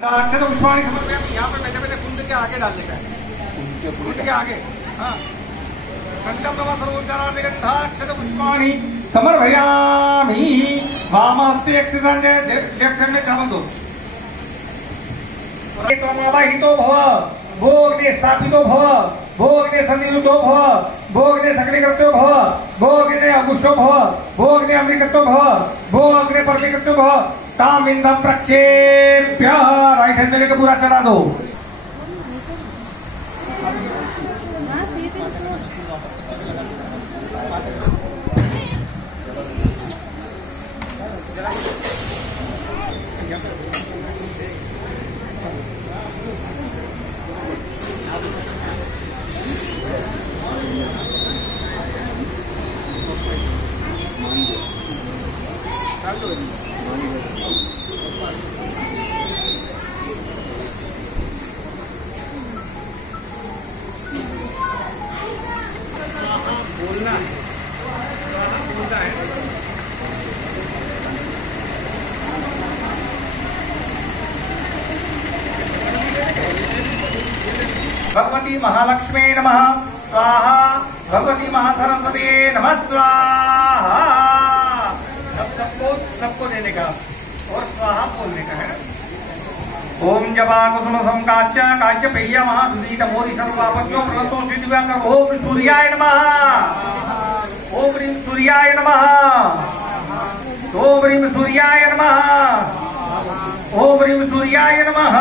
अक्षर पुष्पाणि समर्पयामि। यहाँ पे बैठे बैठे कुंड के आगे डालने का है, कुंड के आगे। हाँ, कंठम नमः सर्वोच्चारार्थे गन्धाक्षर पुष्पाणि समर्पयामि। वामहस्ते अक्षतांजय लेफ्ट हैंड में चावल दो। त्वमवाहितो भव, भोग्ने स्थापितो भव, भोग्ने सन्निहितो भव, भोग्ने सकलीकृतो भव, भोग्ने अगुष्टो भव, भोग्ने अमृततो भव, भोग्ने परलीकृतो भव। ताम इंदम प्रक्षेप्य राइट हैंड में लेकर पूरा चला दो। बोलना है, बोलना है। भगवती महालक्ष्मी नमः स्वाहा, भगवती महासरस्वती नमः स्वाहा। सबको देने का और स्वाहा बोलने का है। ओम जपा कुसुम संकाश्य काश्य पेय महासुदीत मोदी सर्वापत्यो प्रतो सिद्धिव्याकर। ओम सूर्याय नमः, ओम ह्रीं सूर्याय नमः, ओम ह्रीं सूर्याय नमः, ओम ह्रीं सूर्याय नमः,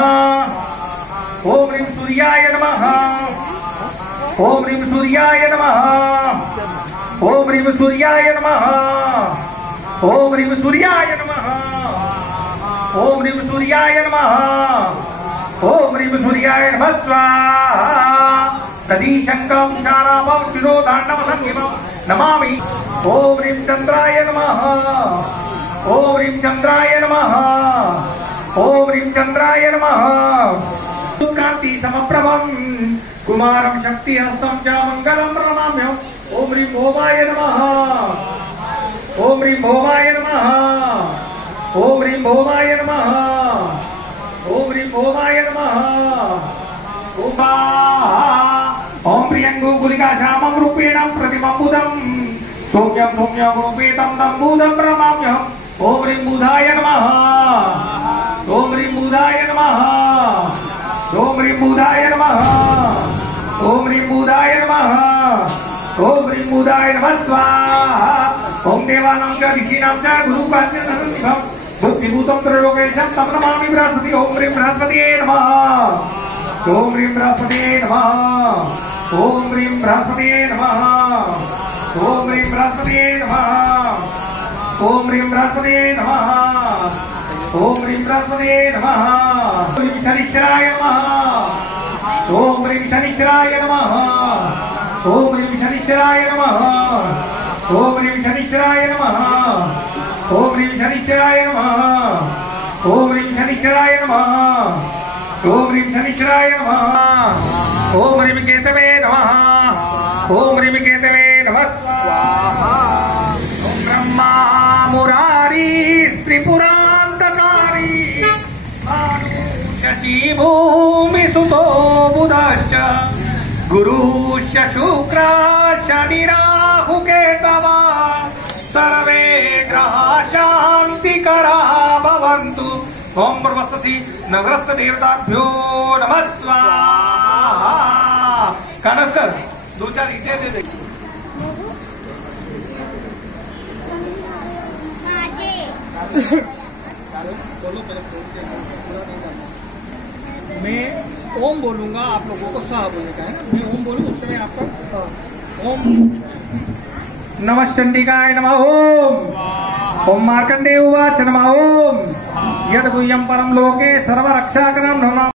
ओम ह्रीं सूर्याय नमः, ओम ह्रीं सूर्याय नमः, ओम ह्रीं सूर्याय नमः, ओम ह्रीं सूर्याय नमः, ओम ह्रीं सूर्याय नमः, ओम ह्रीं सूर्याय नमः स्वाहा। तदीशंकं शारापं शिरोदाण्डव संहिमं नमामि। ओम ह्रीं चंद्राय नमः, ओम ह्रीं चंद्राय नमः, ओम ह्रीं चंद्राय नमः। कांति समप्रभं कुमारं शक्तिहस्तं च मंगलं प्रणमाम्यहम्। ओम ह्रीं भोमाय नमः, ओम ह्रीं भोमाय नमः, ओम ह्रीं भोमाय नमः, ओम ह्रीं भोमाय नमः। ओम प्रियंगुलिका श्यामं रूपेण प्रतिमं सौम्यं सौम्यं रूपेतं तं बुधं प्रणमाम्यहम्। ओम ह्रीं बुधाय नमः, ओम ह्रीं बुधाय नमः, ओम ह्रीं बुधाय नमः, ओम ह्रीं बुधाय नमः, ओम ह्रीं बुधाय नमः स्वाहा। ओम देवानां च ऋषीणां च गुरुकार्यं बुद्धिभूतं त्रैलोक्यं तं नमामि बृहस्पति। ओम ह्रीं बृहस्पतये नमः, ओम ह्रीं बृहस्पतये नमः, ओम ह्रीं बृहस्पतये नमः, ओम ह्रीं बृहस्पतये नमः, ओम ह्रीं बृहस्पतये नमः, ओम ह्रीं बृहस्पतये नमः। ह्रीं शनिश्चराय नमः, ओम ह्रीं शनिश्चराय नमः, ओम ह्रीं शनिश्चराय नमः, ओम ह्रीं शनिश्चराय नमः, ओम ह्रीं शनिश्चराय नमः, ओम ह्रीं शनिश्चराय नमः, ओम ह्रीं शनिश्चराय नमः। ओम ह्रीं केतवे नमः, ओम ह्रीं केतवे नमः स्वाहा। ओम ब्रह्मा मुरारी त्रिपुरान्तकारी शशि भूमि सुतो बुधश्च गुरुश्च शुक्र शनि राहु केतवः सर्वे ग्रहा शांतिकरा भवन्तु। ओम ब्रह्मस्पति नवरत्न देवताभ्यो नमः स्वाहा। कनक कर दो चार ईंटें दे दे। मैं ओम बोलूंगा, आप लोगों को स्वाहा बोलने का है। मैं ओम बोलूँ उस समय आपका ओम नमः चंडिकाय नमः। ओम ओम मार्कंडेय उवाच नमः। ओम यद गुह्यं परम लोके सर्वरक्षाकरं नमः।